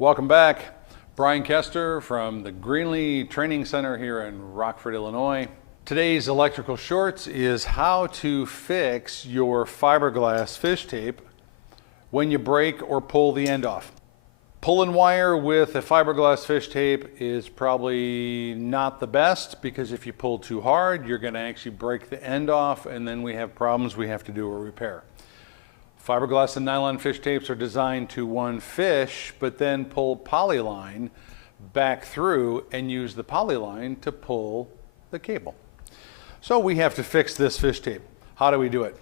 Welcome back. Brian Kester from the Greenlee Training Center here in Rockford, Illinois. Today's electrical shorts is how to fix your fiberglass fish tape when you break or pull the end off. Pulling wire with a fiberglass fish tape is probably not the best, because if you pull too hard, you're going to actually break the end off, and then we have problems. We have to do a repair. Fiberglass and nylon fish tapes are designed to, one, fish, but then pull polyline back through and use the polyline to pull the cable. So we have to fix this fish tape. How do we do it?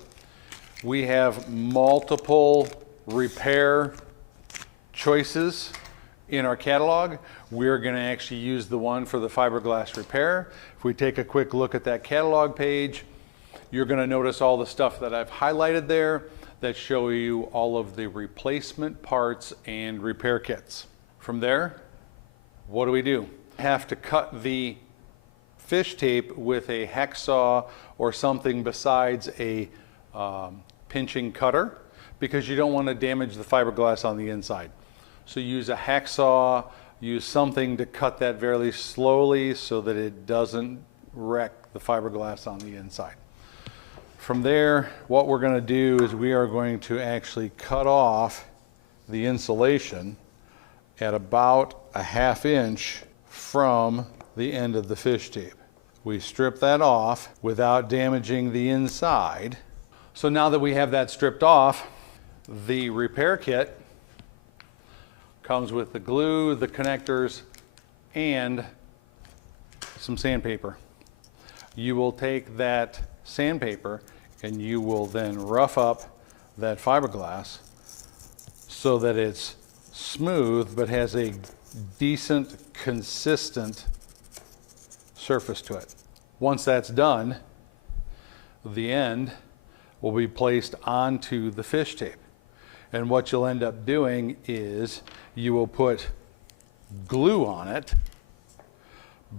We have multiple repair choices in our catalog. We're going to actually use the one for the fiberglass repair. If we take a quick look at that catalog page, you're going to notice all the stuff that I've highlighted there that show you all of the replacement parts and repair kits. From there, what do? We have to cut the fish tape with a hacksaw or something besides a pinching cutter, because you don't want to damage the fiberglass on the inside. So use a hacksaw, use something to cut that very slowly so that it doesn't wreck the fiberglass on the inside. From there, what we're going to do is we are going to actually cut off the insulation at about a 1/2 inch from the end of the fish tape. We strip that off without damaging the inside. So now that we have that stripped off, the repair kit comes with the glue, the connectors, and some sandpaper. You will take that sandpaper and you will then rough up that fiberglass so that it's smooth but has a decent, consistent surface to it. Once that's done, the end will be placed onto the fish tape. And what you'll end up doing is you will put glue on it,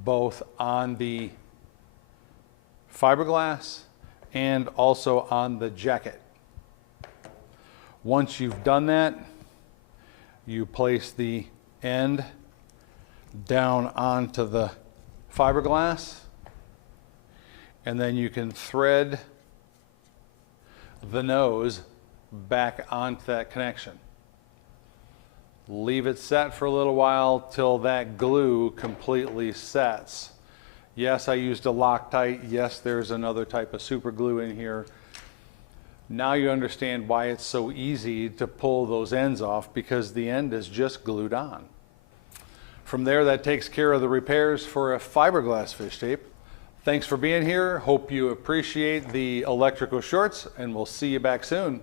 both on the fiberglass and also on the jacket. Once you've done that, you place the end down onto the fiberglass, and then you can thread the nose back onto that connection. Leave it set for a little while till that glue completely sets. Yes, I used a Loctite. Yes, there's another type of super glue in here. Now you understand why it's so easy to pull those ends off, because the end is just glued on. From there, that takes care of the repairs for a fiberglass fish tape. Thanks for being here. Hope you appreciate the electrical shorts, and we'll see you back soon.